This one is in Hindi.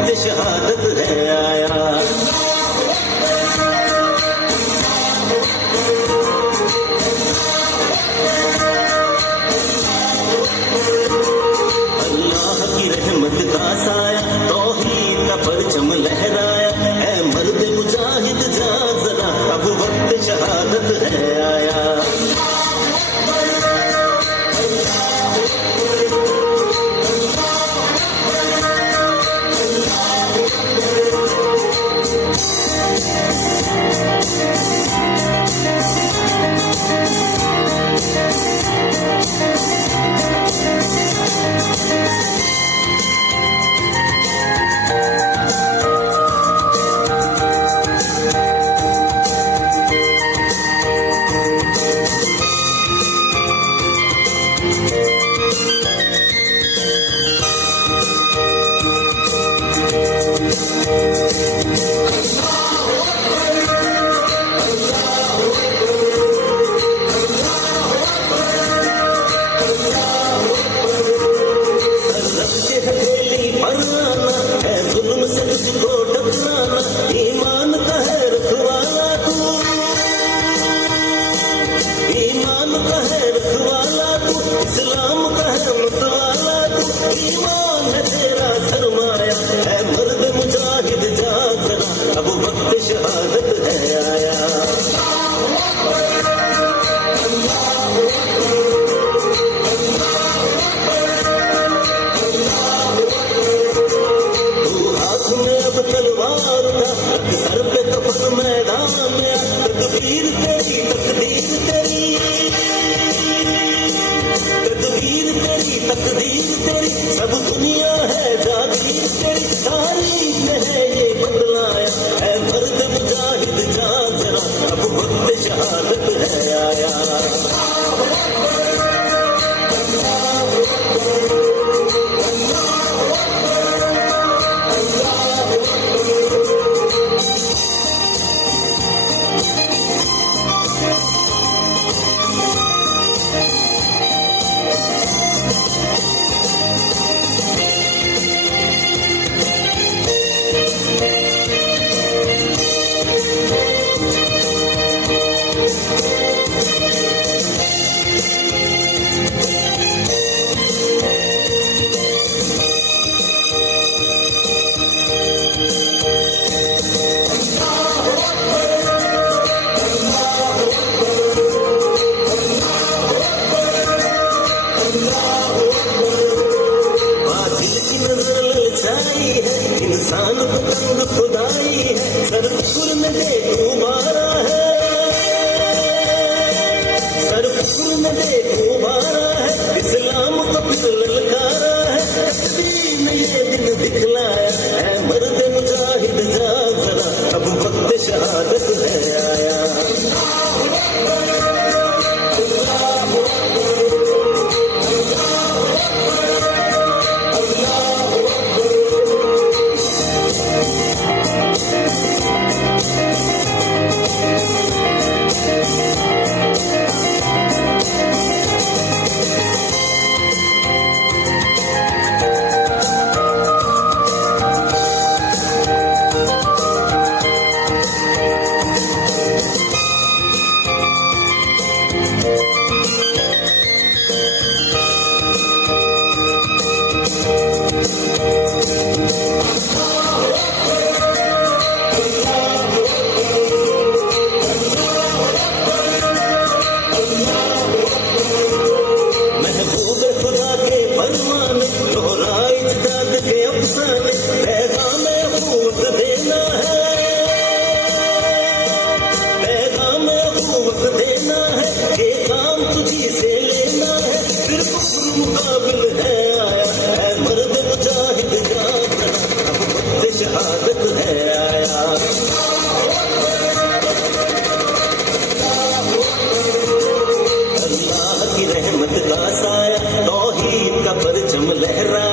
वक्त शहादत है आया। अल्लाह की रहमत का साया, तौहीद का परचम लहराया, ऐ मर्द मुजाहिद जा जरा, अब वक्त शहादत है आया। ईमान का है रखवाला तू, ईमान का है रखवाला तू, इस्लाम का है मतवाला तू, ईमान है तेरा सरमाया, है मर्द मुजाहिद जा जरा, अब वक्त शहादत है आया। तलवार उठा सर पे कफन मैदान में, तकदीर तेरी तकदीर तेरी, तकदीर तेरी तकदीर तेरी, सब दुनिया है जागीर तेरी, तारीख में है ये बदलाया, है मर्द मुजाहिद जा जरा, अब वक्त शहादत है आया। इंसान पतंग खुदाई है, सर फुकुर में देखो मारा है, सर फुकुर में देखो मारा है, इस्लाम को फिर ललकारा है, तकदीर ने ये दिन दिखलाया, है मर्द मुजाहिद जा जरा, अब वक्त शहादत है आया। रहमत का साया, तौहीद का परचम लहरा